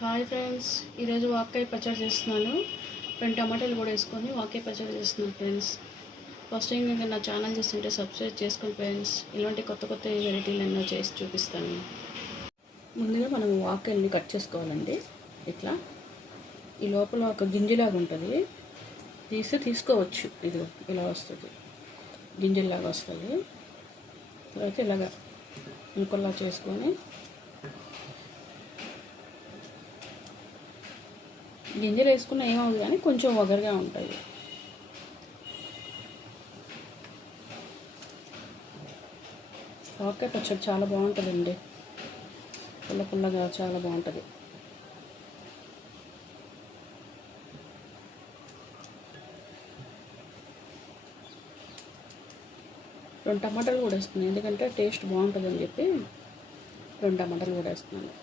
Hi friends, ఈరోజు వాక్కాయ పచ్చడి చేస్తున్నాను. 2 టమాటాలు కూడా వేసుకొని వాక్కాయ పచ్చడి చేస్తున్నాను ఫ్రెండ్స్. ఫస్ట్ టైం మీరు నా ఛానల్ చూస్తుంటే సబ్స్క్రైబ్ చేసుకోండి ఫ్రెండ్స్. ఇలాంటి కొత్త కొత్త వెరైటీలు ఎన్నో చేసి చూపిస్తాను. ముందుగా మనం వాక్కాయల్ని కట్ చేసుకోవాలండి. ఇట్లా ఈ లోపల ఒక గింజలాగా ఉంటుంది, తీసుకోవచ్చు. ఇది ఇలా వస్తుంది, గింజల్లాగా వస్తుంది. తర్వాత ఇలాగా ముక్కల్లా చేసుకొని గింజలు వేసుకున్న ఏమవుతుంది కానీ కొంచెం వగరుగా ఉంటుంది. వాక్కాయ పచ్చడి చాలా బాగుంటుందండి, పుల్ల పుల్లగా చాలా బాగుంటుంది. రెండు టమాటాలు కూడా వేస్తున్నాను, ఎందుకంటే టేస్ట్ బాగుంటుందని చెప్పి 2 టమాటాలు కూడా వేస్తున్నాను.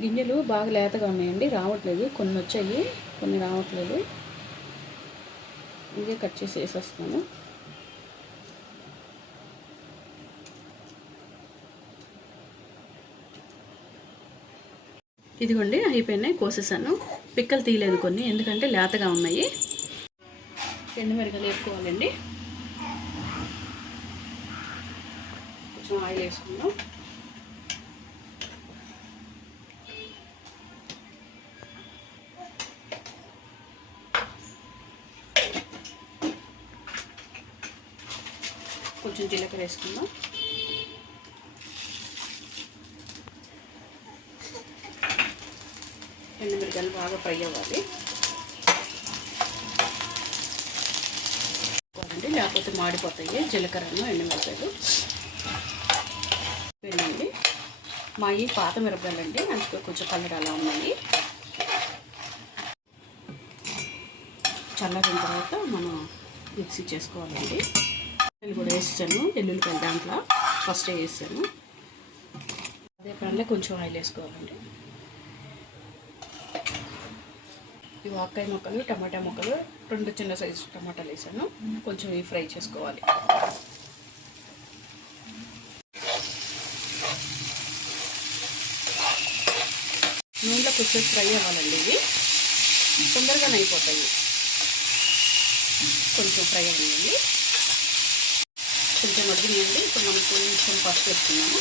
గింజలు బాగా లేతగా ఉన్నాయండి, రావట్లేదు. కొన్ని వచ్చాయి, కొన్ని రావట్లేదు. ఇదే కట్ చేసి వేసేస్తున్నాను. ఇదిగోండి అయిపోయినాయి, కోసేసాను. పిక్కలు తీయలేదు కొన్ని, ఎందుకంటే లేతగా ఉన్నాయి. ఎండుమిరపకాయలు వేసుకోవాలండి. కొంచెం ఆయిల్ వేసుకుందాం. కొంచెం జీలకర్ర వేసుకుందాం. ఎండుమిరపకాయలు బాగా ఫ్రై అవ్వాలి, లేకపోతే మాడిపోతాయి జీలకర్రను ఎండుమిరపకాయలు. వెళ్ళండి, మా ఈ పాత మిరపకాయలండి, అందుకే కొంచెం కలర్ అలా ఉన్నాయి. చల్లారిన తర్వాత మనం మిక్సీ చేసుకోవాలండి. కూడా వేసాను ఎల్లుల్లిపాయలు, దాంట్లో ఫస్ట్ వేసాను. అదే పనిలో కొంచెం ఆయిల్ వేసుకోవాలండి. ఈ వాక్కాయ ముక్కలు, టమాటా ముక్కలు, 2 చిన్న సైజు టమాటాలు వేసాను. కొంచెం ఇవి ఫ్రై చేసుకోవాలి. నూనెలో కొంచెం ఫ్రై అవ్వాలండి, ఇవి తొందరగానే అయిపోతాయి. కొంచెం ఫ్రై అవ్వండి, కొంచెం మగ్గినాయండి. ఇప్పుడు మనం కొంచెం పసుపు వేసుకున్నాము.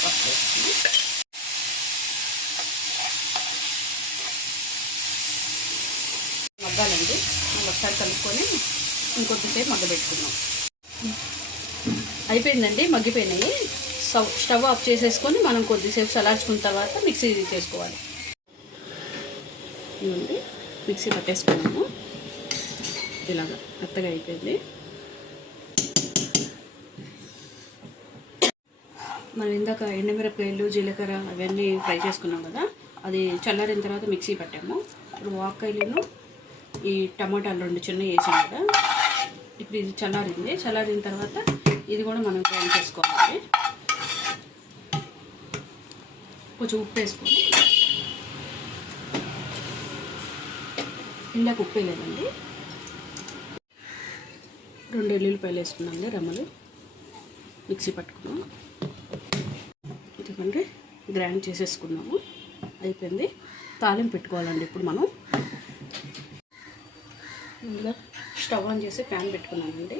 పసుపు వేసుకున్నాం. మగ్గాలండి, మళ్ళీ ఒకసారి కలుపుకొని ఇంకొద్దిసేపు మగ్గబెట్టుకున్నాం. అయిపోయిందండి, మగ్గిపోయినాయి. స్టవ్ ఆఫ్ చేసేసుకొని మనం కొద్దిసేపు చల్లార్చుకున్న తర్వాత మిక్సీ చేసుకోవాలి. ఇవ్వండి, మిక్సీ పట్టేసుకున్నాము. ఇలాగ మెత్తగా అయిపోయింది. మనం ఇందాక ఎండుమిరపకాయలు, జీలకర్ర అవన్నీ ఫ్రై చేసుకున్నాం కదా, అది చల్లారిన తర్వాత మిక్సీ పట్టాము. ఇప్పుడు వాక్కాయలను ఈ టమాటాలు 2 చిన్నవి వేసాం కదా, ఇప్పుడు ఇది చల్లారింది. చల్లారిన తర్వాత ఇది కూడా మనం గ్రైండ్ చేసుకోవాలి. కొంచెం ఉప్పు వేసుకొని, ఇందాక ఉప్పు వేయలేదండి. 2 ఎల్లుల్లిపాయలు వేసుకున్నాండి, రెమ్మలు మిక్సీ పట్టుకున్నాం. ఎందుకంటే గ్రైండ్ చేసేసుకున్నాము, అయిపోయింది. తాలింపు పెట్టుకోవాలండి. ఇప్పుడు మనం ముందుగా స్టవ్ ఆన్ చేసి ప్యాన్ పెట్టుకున్నానండి.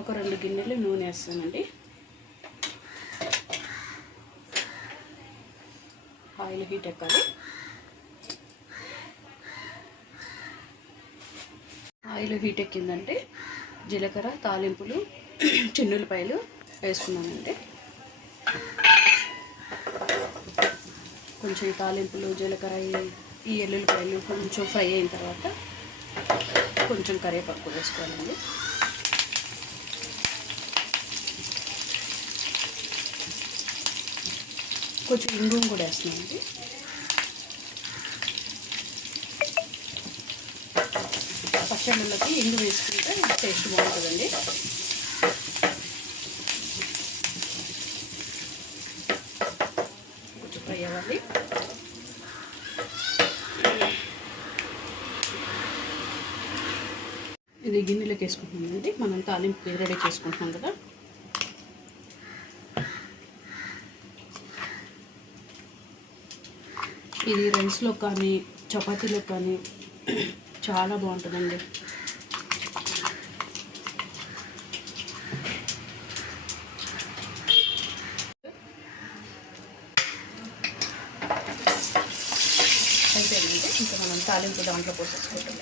ఒక 2 గిన్నెలు నూనె వేస్తానండి. ఆయిల్ హీట్ ఎక్కాలి. ఆయిల్ హీట్ ఎక్కిందంటే జీలకర్ర, తాలింపులు, చిన్నులపాయలు వేసుకున్నానండి. కొంచెం తాలింపులు, జీలకర్ర, ఈ ఎల్లుల్లిపాయలు కొంచెం ఫ్రై అయిన తర్వాత కొంచెం కరివేపాకు వేసుకోవాలండి. కొంచెం ఇంగువ కూడా వేస్తున్నానండి. పచ్చళ్ళకి ఇంగు వేసుకుంటే టేస్ట్ బాగుంటుందండి. కొంచెం ఫ్రై అవ్వాలి. ఇది గిన్నెలోకి వేసుకుంటున్నామండి. మనం తాలింపు రెడీ చేసుకుంటున్నాం కదా. ఇది రైస్లో కానీ చపాతీలో కానీ చాలా బాగుంటుందండి. అయిపోయిందంటే ఇంకా మనం తాలింపు దాంట్లో పోసేసుకుంటాం.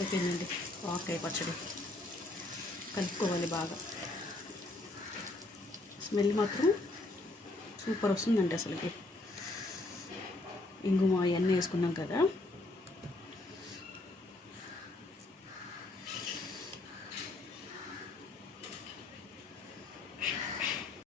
అయిపోయిందండి ఆవకాయ పచ్చడి. కలుపుకోవాలి బాగా. స్మెల్ మాత్రం సూపర్ వస్తుందండి అసలుకి. ఇంగుమ అవన్నీ వేసుకున్నాం కదా.